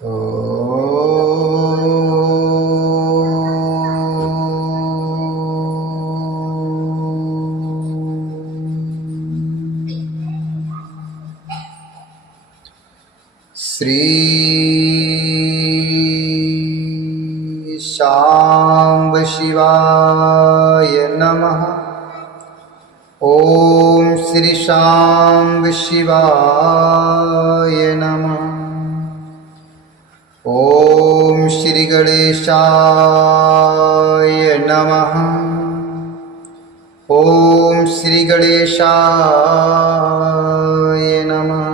श्री शांब शिवाय नमः। ओम श्री शांब शिवाय नमः। ओम श्री गणेशाय नमः। ओम श्री गणेशाय नमः।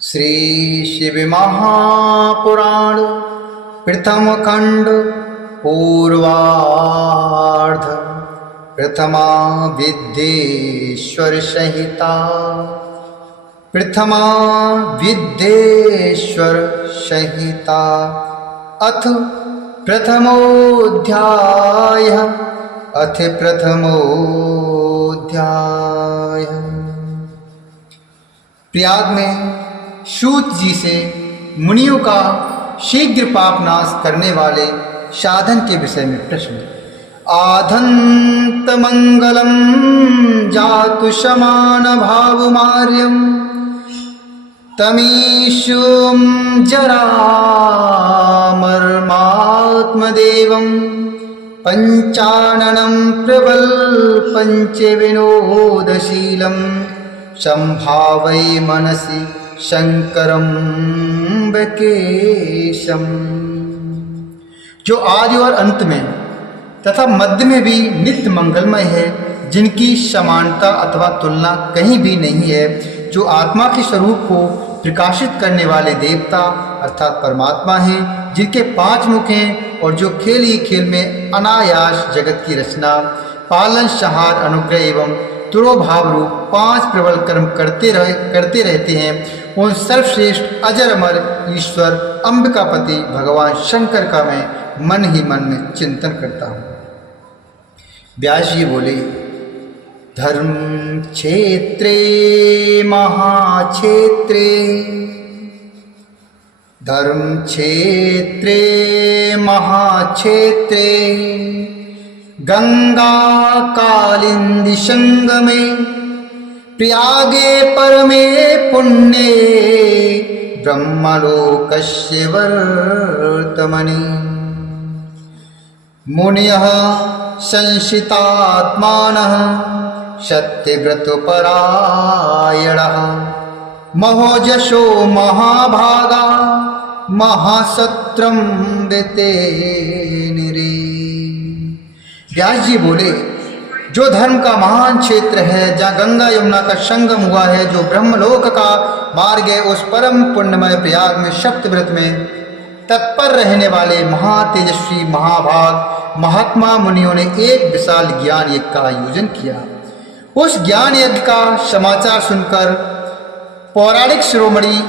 श्री शिव महापुराण प्रथम खंड पूर्वार्ध प्रथमा विद्येश्वर संहिता। प्रथमा विद्येश्वर संहिता अथ प्रथमोऽध्याय। अथ प्रथमोऽध्याय। प्रयाग में सूत जी से मुनियों का शीघ्र पाप नाश करने वाले साधन के विषय में प्रश्न। आधंत मंगलम जातु समान भाव मार्यम तमीशुम जरामर्मात्मदेवं पंचाननं प्रबल पंच विनोदशीलम संभावै मनसि शंकरम बकेशम। जो आदि और अंत में तथा मध्य में भी नित्य मंगलमय है, जिनकी समानता अथवा तुलना कहीं भी नहीं है, जो आत्मा के स्वरूप को प्रकाशित करने वाले देवता अर्थात परमात्मा हैं, जिनके 5 मुख हैं और जो खेल ही खेल में अनायास जगत की रचना, पालन, संहार, अनुग्रह एवं तुरोभाव रूप 5 प्रबल कर्म करते रहते हैं, उन सर्वश्रेष्ठ अजर अमर ईश्वर अंबिकापति भगवान शंकर का मैं मन ही मन में चिंतन करता हूँ। व्यास जी बोले, धर्म क्षेत्रे महाक्षेत्रे, धर्म क्षेत्रे महाक्षेत्रे, गंगा कालिंदी संगमे, प्रयागे परमे पुण्ये, ब्रह्मलोकस्य वर्तमनि। मुनयः संशितात्मानः सत्यव्रतपरायणः, महोजशो महाभागा महासत्रम वेतेनिरे। व्यास जी बोले, जो धर्म का महान क्षेत्र है, जहाँ गंगा यमुना का संगम हुआ है, जो ब्रह्मलोक का मार्ग है, उस परम पुण्यमय प्रयाग में सप्तव्रत में तत्पर रहने वाले महातेजस्वी महाभाग महात्मा मुनियों ने एक विशाल ज्ञान यज्ञ का आयोजन किया। उस ज्ञान यज्ञ का समाचार सुनकर पौराणिक शिरोमणि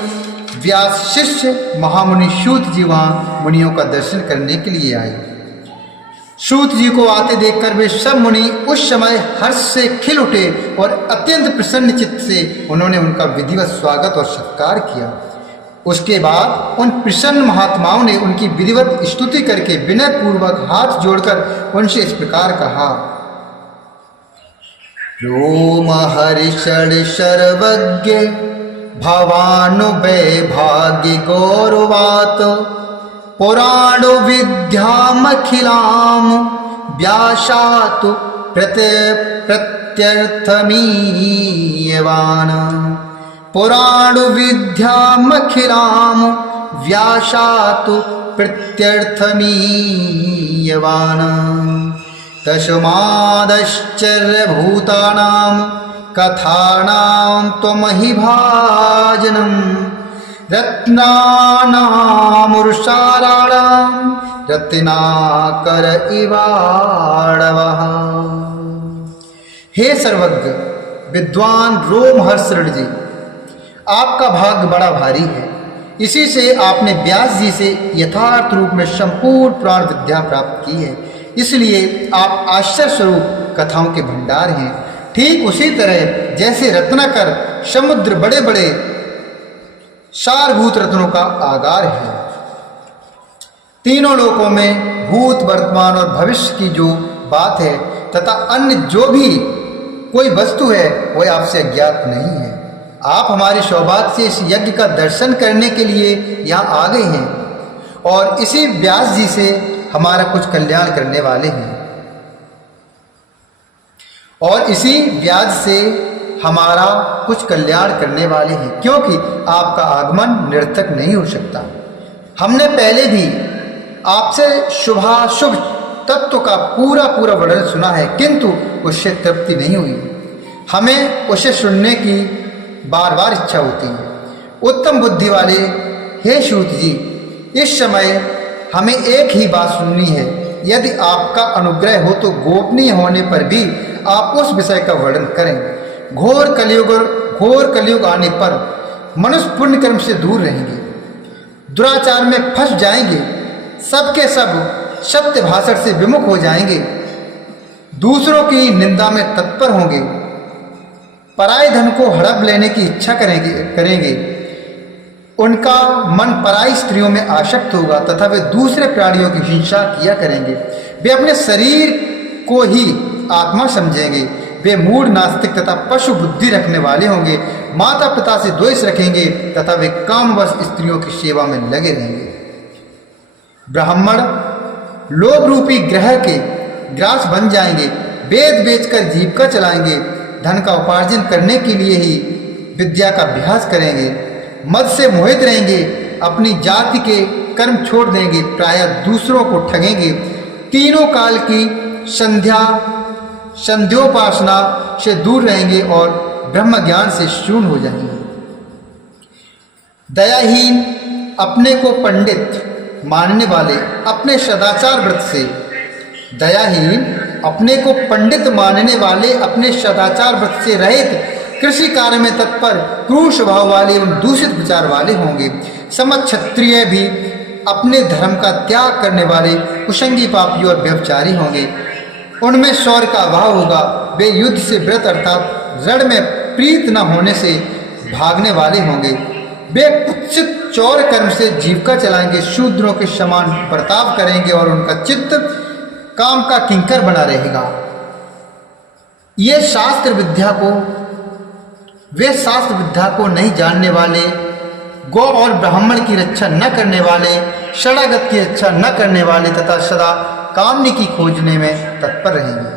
व्यास शिष्य महामुनि सूत जी वहाँ मुनियों का दर्शन करने के लिए आए। सूत जी को आते देखकर वे सब मुनि उस समय हर्ष से खिल उठे और अत्यंत प्रसन्न चित्त से उन्होंने उनका विधिवत स्वागत और सत्कार किया। उसके बाद उन प्रसन्न महात्माओं ने उनकी विधिवत स्तुति करके विनय पूर्वक हाथ जोड़कर उनसे इस प्रकार कहा। रोम हरिषण सर्वज्ञ भवानुवैभाग्य गौरवात पुराण विद्यामखिलाम व्यासातु प्रत्यर्थमीयवान। पुराण विद्यामखिलाम व्यासातु प्रत्यर्थमीयवान। तस्मादश्चर्यभूतानां कथानां त्वमहिभाजनं रत्नानामुर्साराणां रत्नाकर इवाड़वः। हे सर्वज्ञ विद्वान रोमहर्षण जी, आपका भाग्य बड़ा भारी है। इसी से आपने व्यास जी से यथार्थ रूप में संपूर्ण पुराण विद्या प्राप्त की है, इसलिए आप आश्चर्य स्वरूप कथाओं के भंडार हैं। ठीक उसी तरह जैसे रत्नाकर समुद्र बड़े बड़े सारभूत रत्नों का आगार है। तीनों लोकों में भूत, वर्तमान और भविष्य की जो बात है तथा अन्य जो भी कोई वस्तु है वह आपसे अज्ञात नहीं है। आप हमारे सौभाग्य से इस यज्ञ का दर्शन करने के लिए यहाँ आ गए हैं और इसी व्यास जी से हमारा कुछ कल्याण करने वाले हैं और इसी व्याज से हमारा कुछ कल्याण करने वाले हैं, क्योंकि आपका आगमन निरर्थक नहीं हो सकता। हमने पहले भी आपसे शुभाशुभ तत्व का पूरा वर्णन सुना है, किंतु उससे तृप्ति नहीं हुई। हमें उसे सुनने की बार बार इच्छा होती है। उत्तम बुद्धि वाले हे सूत जी, इस समय हमें एक ही बात सुननी है। यदि आपका अनुग्रह हो तो गोपनीय होने पर भी आप उस विषय का वर्णन करें। घोर कलयुग आने पर मनुष्य पुण्य कर्म से दूर रहेंगे, दुराचार में फंस जाएंगे, सबके सब सत्य भाषण से विमुख हो जाएंगे, दूसरों की निंदा में तत्पर होंगे, पराय धन को हड़प लेने की इच्छा करेंगे। उनका मन पराई स्त्रियों में आसक्त होगा तथा वे दूसरे प्राणियों की हिंसा किया करेंगे। वे अपने शरीर को ही आत्मा समझेंगे। वे मूढ़, नास्तिक तथा पशु बुद्धि रखने वाले होंगे। माता पिता से द्वेष रखेंगे तथा वे कामवश स्त्रियों की सेवा में लगे रहेंगे। ब्राह्मण लोभ रूपी ग्रह के ग्रास बन जाएंगे। वेद बेचकर जीविका चलाएंगे। धन का उपार्जन करने के लिए ही विद्या का अभ्यास करेंगे। मद से मोहित रहेंगे। अपनी जाति के कर्म छोड़ देंगे। प्रायः दूसरों को ठगेंगे। तीनों काल की संध्योपासना से दूर रहेंगे और ब्रह्म ज्ञान से शून्य हो जाएंगे। दयाहीन, अपने को पंडित मानने वाले अपने सदाचार व्रत से अपने सदाचार व्रत से रहित कृषि कार्य में तत्पर, क्रूर स्वभाव वाले एवं दूषित विचार वाले होंगे। समस्त क्षत्रिय भी अपने धर्म का त्याग करने वाले कुसंगी, पापी और व्यभिचारी होंगे। उनमें शौर्य का अभाव होगा। वे युद्ध से व्रत अर्थात रण में प्रीत न होने से भागने वाले होंगे। वे कुत्सित चौर कर्म से जीविका चलाएंगे। शूद्रों के समान बर्ताव करेंगे और उनका चित्त काम का किंकर बना रहेगा। वे शास्त्र विद्या को नहीं जानने वाले, गौ और ब्राह्मण की रक्षा न करने वाले, शरणागत की रक्षा न करने वाले तथा सदा कामनी की खोजने में तत्पर रहेंगे।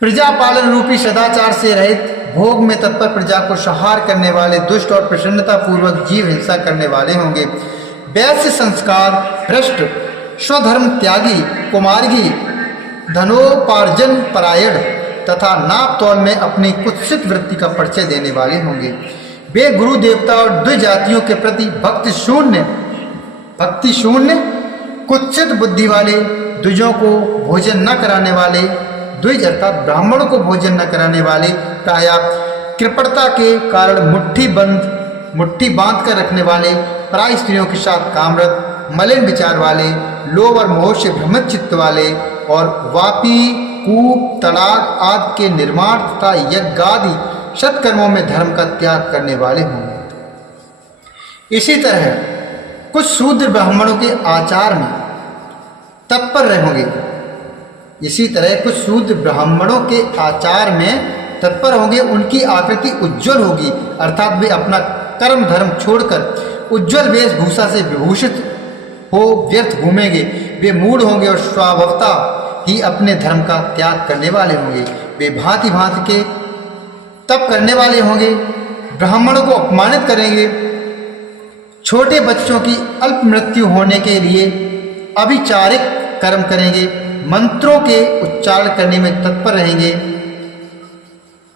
प्रजा पालन रूपी सदाचार से रहित, भोग में तत्पर प्रजा को संहार करने वाले, दुष्ट और प्रसन्नता पूर्वक जीव हिंसा करने वाले होंगे। वैश्य संस्कार भ्रष्ट, स्वधर्म त्यागी, कुमार्गी, धनोपार्जन परायण तथा नाप तौल में अपनी कुत्सित वृत्ति का परिचय देने वाले होंगे। वे गुरु देवता और द्विजातियों के प्रति भक्ति शून्य कुत्सित बुद्धि वाले, द्विजों को भोजन न कराने वाले, द्विज अर्थात ब्राह्मणों को भोजन न कराने वाले, प्रायः कृपणता के कारण मुट्ठी बांध कर रखने वाले, पराई स्त्रियों के साथ कामरत, मलिन विचार वाले, लोभ और मोह से भ्रमित चित्त वाले और वापी, कूप, तड़ाक आदि के निर्माण तथा यज्ञादि सत्कर्मों में धर्म का त्याग करने वाले होंगे। इसी तरह कुछ शूद्र ब्राह्मणों के आचार में तत्पर होंगे। उनकी आकृति उज्जवल होगी, अर्थात वे अपना कर्म धर्म छोड़कर उज्जवल वेशभूषा से विभूषित हो व्यर्थ घूमेंगे। वे मूढ़ होंगे और स्वभावतः ही अपने धर्म का त्याग करने वाले होंगे। वे भांति भांति के तप करने वाले होंगे। ब्राह्मणों को अपमानित करेंगे। छोटे बच्चों की अल्प मृत्यु होने के लिए अभिचारिक कर्म करेंगे। मंत्रों के उच्चारण करने में तत्पर रहेंगे।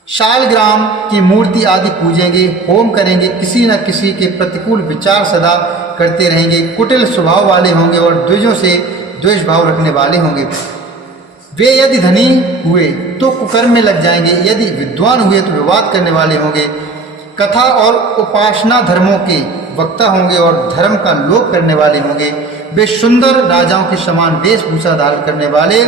शालग्राम की मूर्ति आदि पूजेंगे, होम करेंगे। किसी न किसी के प्रतिकूल विचार सदा करते रहेंगे। कुटिल स्वभाव वाले होंगे और द्विजों से द्वेष भाव रखने वाले होंगे। वे यदि धनी हुए तो कुकर्म में लग जाएंगे, यदि विद्वान हुए तो विवाद करने वाले होंगे। कथा और उपासना धर्मों के वक्ता होंगे और धर्म का लोप करने वाले होंगे। वे सुंदर राजाओं के समान वेशभूषा धारण करने वाले,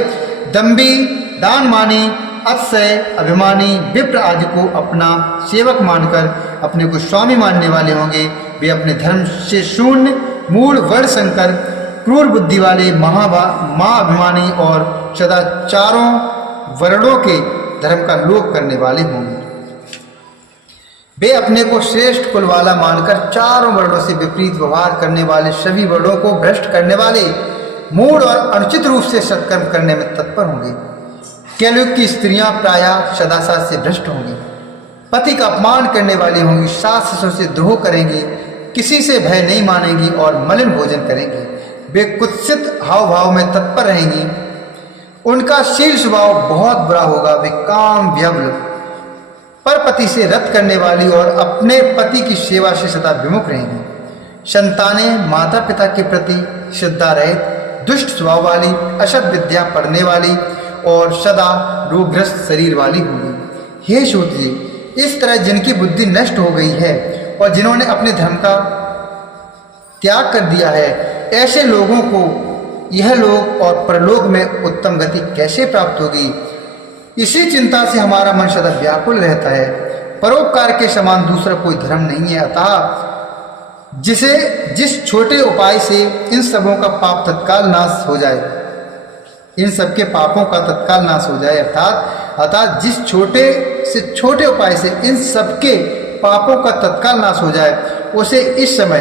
दम्भी, दानमानी, अतिशय अभिमानी, विप्र आदि को अपना सेवक मानकर अपने को स्वामी मानने वाले होंगे, वे अपने धर्म से शून्य, मूढ़, वर्ण संकर, क्रूर बुद्धि वाले, महाअभिमानी और सदा चारों वर्णों के धर्म का लोप करने वाले होंगे। वे अपने को श्रेष्ठ कुल वाला मानकर चारों वर्णों से विपरीत व्यवहार करने वाले, सभी वर्णों को भ्रष्ट करने वाले, मूढ़ और अनुचित रूप से सत्कर्म करने में तत्पर होंगे। कलयुग की स्त्रियां प्रायः सदाचार से भ्रष्ट होंगी, पति का अपमान करने वाली होंगी, सास ससुर से द्रोह करेंगी, किसी से भय नहीं मानेंगी और मलिन भोजन करेंगी। वे कुत्सित हाव भाव में तत्पर रहेंगी, उनका शील स्वभाव बहुत बुरा होगा। वे काम व्यवल, पर पति से रत करने वाली और अपने पति की सेवा से सदा विमुख रहेंगी। संतानें माता पिता के प्रति श्रद्धा रहित, दुष्ट स्वभाव वाली, असत विद्या पढ़ने वाली और सदा रोगग्रस्त शरीर वाली होंगी। हे सूत जी, इस तरह जिनकी बुद्धि नष्ट हो गई है और जिन्होंने अपने धर्म का त्याग कर दिया है, ऐसे लोगों को यह लोक और परलोक में उत्तम गति कैसे प्राप्त होगी? इसी चिंता से हमारा मन सदा व्याकुल रहता है। परोपकार के समान दूसरा कोई धर्म नहीं है। अतः जिस छोटे उपाय से इन सबों का पाप तत्काल नाश हो जाए, इन सबके पापों का तत्काल नाश हो जाए, अर्थात जिस छोटे से छोटे उपाय से इन सबके पापों का तत्काल नाश हो जाए, उसे इस समय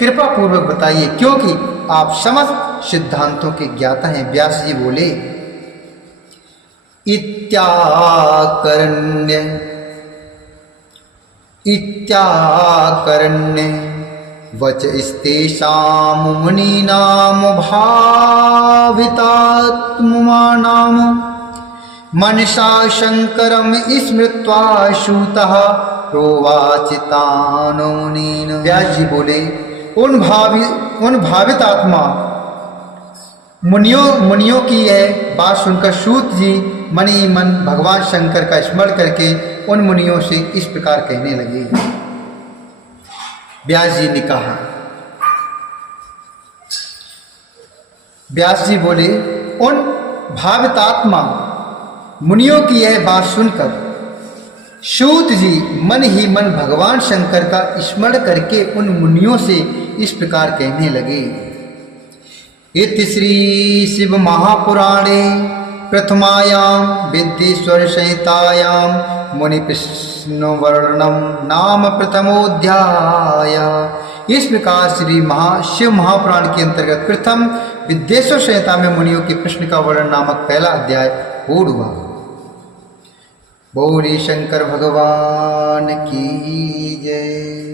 कृपा पूर्वक बताइए, क्योंकि आप समस्त सिद्धांतों के ज्ञाता हैं। व्यास जी बोले, इत्याकरण्य वच स्तेषां मुनीनां भावितात्मनां मनसा शंकरम स्मृत्वा सूतः प्रोवाचितान् मुनीन्। व्यास जी बोले, उन भावित आत्मा मुनियों की यह बात सुनकर सूत जी मनी मन भगवान शंकर का स्मरण करके उन मुनियों से इस प्रकार कहने लगे। व्यास जी ने कहा, व्यास जी बोले, उन भावितात्मा मुनियों की यह बात सुनकर सूत जी मन ही मन भगवान शंकर का स्मरण करके उन मुनियों से इस प्रकार कहने लगे। इति श्री शिव महापुराणे प्रथमायां विद्येश्वर संहितायां मुनि प्रश्न वर्णनम नाम प्रथमोध्याय। इस प्रकार शिव महापुराण के अंतर्गत प्रथम विद्येश्वर संहिता में मुनियों के प्रश्न का वर्णन नामक पहला अध्याय पूर्ण हुआ। बोले शंकर भगवान की जय।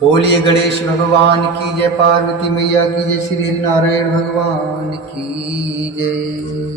बोलिए गणेश भगवान की जय, पार्वती मैया की जय, श्री नारायण भगवान की जय।